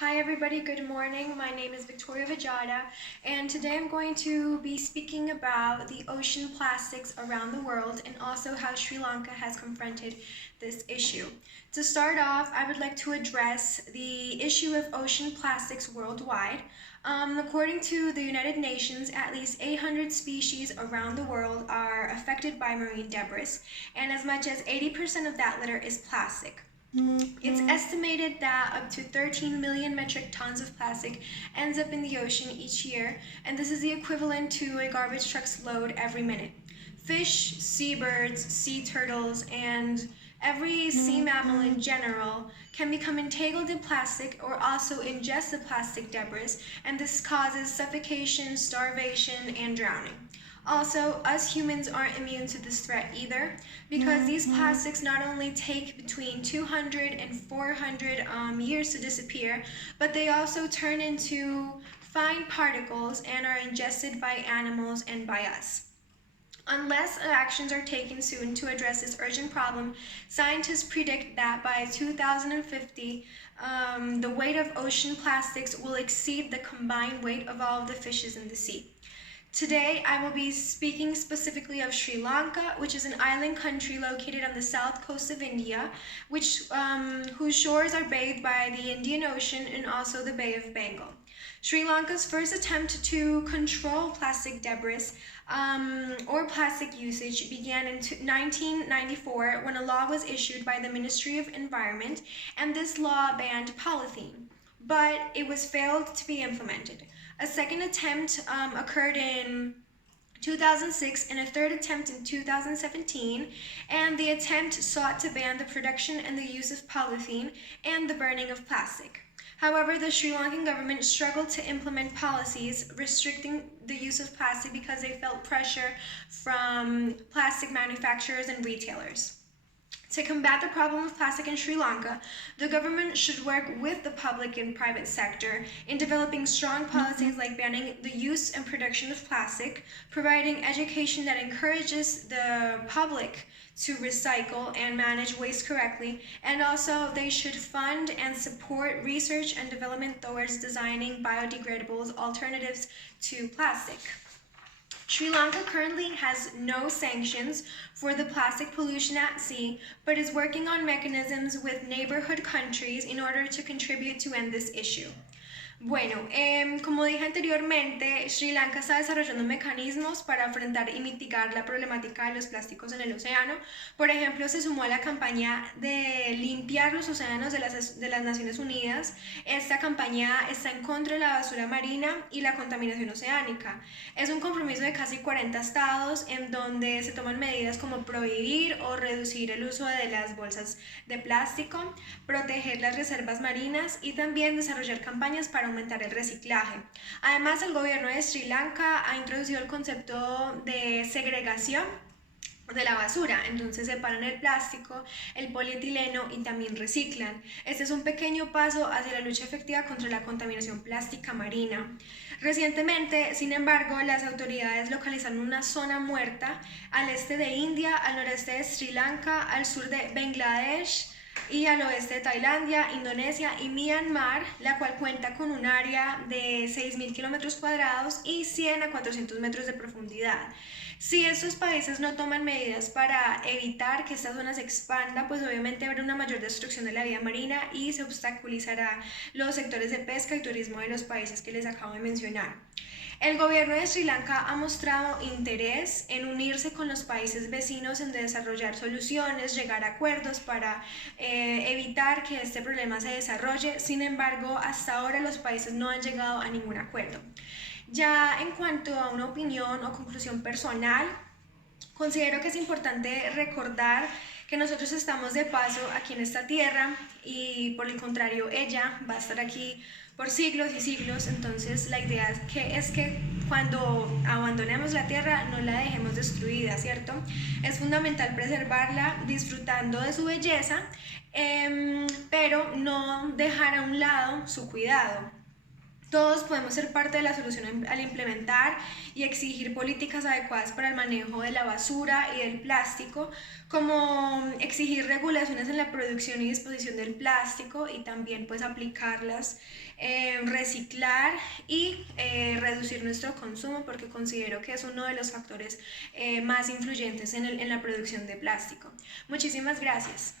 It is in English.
Hi everybody, good morning. My name is Victoria Vajada, and today I'm going to be speaking about the ocean plastics around the world and also how Sri Lanka has confronted this issue. To start off, I would like to address the issue of ocean plastics worldwide. According to the United Nations, at least 800 species around the world are affected by marine debris, and as much as 80% of that litter is plastic. It's estimated that up to 13 million metric tons of plastic ends up in the ocean each year, and this is the equivalent to a garbage truck's load every minute. Fish, seabirds, sea turtles, and every sea mammal in general can become entangled in plastic or also ingest the plastic debris, and this causes suffocation, starvation, and drowning. Also, us humans aren't immune to this threat either, because these plastics not only take between 200 and 400 years to disappear, but they also turn into fine particles and are ingested by animals and by us. Unless actions are taken soon to address this urgent problem, scientists predict that by 2050, the weight of ocean plastics will exceed the combined weight of all of the fishes in the sea. Today, I will be speaking specifically of Sri Lanka, which is an island country located on the south coast of India, whose shores are bathed by the Indian Ocean and also the Bay of Bengal. Sri Lanka's first attempt to control plastic debris or plastic usage began in 1994 when a law was issued by the Ministry of Environment, and this law banned polythene, but it was failed to be implemented. A second attempt occurred in 2006 and a third attempt in 2017, and the attempt sought to ban the production and the use of polythene and the burning of plastic. However, the Sri Lankan government struggled to implement policies restricting the use of plastic because they felt pressure from plastic manufacturers and retailers. To combat the problem of plastic in Sri Lanka, the government should work with the public and private sector in developing strong policies like banning the use and production of plastic, providing education that encourages the public to recycle and manage waste correctly, and also they should fund and support research and development towards designing biodegradable alternatives to plastic. Sri Lanka currently has no sanctions for the plastic pollution at sea, but is working on mechanisms with neighborhood countries in order to contribute to end this issue. Bueno, como dije anteriormente, Sri Lanka está desarrollando mecanismos para enfrentar y mitigar la problemática de los plásticos en el océano. Por ejemplo, se sumó a la campaña de limpiar los océanos de las Naciones Unidas. Esta campaña está en contra de la basura marina y la contaminación oceánica. Es un compromiso de casi 40 estados en donde se toman medidas como prohibir o reducir el uso de las bolsas de plástico, proteger las reservas marinas y también desarrollar campañas para aumentar el reciclaje. Además, el gobierno de Sri Lanka ha introducido el concepto de segregación de la basura, entonces separan el plástico, el polietileno y también reciclan. Este es un pequeño paso hacia la lucha efectiva contra la contaminación plástica marina. Recientemente, sin embargo, las autoridades localizaron una zona muerta al este de India, al noreste de Sri Lanka, al sur de Bangladesh y al oeste de Tailandia, Indonesia y Myanmar, la cual cuenta con un área de 6.000 kilómetros cuadrados y 100 a 400 metros de profundidad. Si estos países no toman medidas para evitar que esta zona se expanda, pues obviamente habrá una mayor destrucción de la vida marina y se obstaculizará los sectores de pesca y turismo de los países que les acabo de mencionar. El gobierno de Sri Lanka ha mostrado interés en unirse con los países vecinos en desarrollar soluciones, llegar a acuerdos para evitar que este problema se desarrolle. Sin embargo, hasta ahora los países no han llegado a ningún acuerdo. Ya en cuanto a una opinión o conclusión personal, considero que es importante recordar que nosotros estamos de paso aquí en esta tierra y por el contrario ella va a estar aquí por siglos y siglos. Entonces la idea es que cuando abandonemos la tierra no la dejemos destruida, ¿cierto? Es fundamental preservarla disfrutando de su belleza, pero no dejar a un lado su cuidado. Todos podemos ser parte de la solución al implementar y exigir políticas adecuadas para el manejo de la basura y del plástico, como exigir regulaciones en la producción y disposición del plástico y también pues aplicarlas, reciclar y reducir nuestro consumo, porque considero que es uno de los factores más influyentes en la producción de plástico. Muchísimas gracias.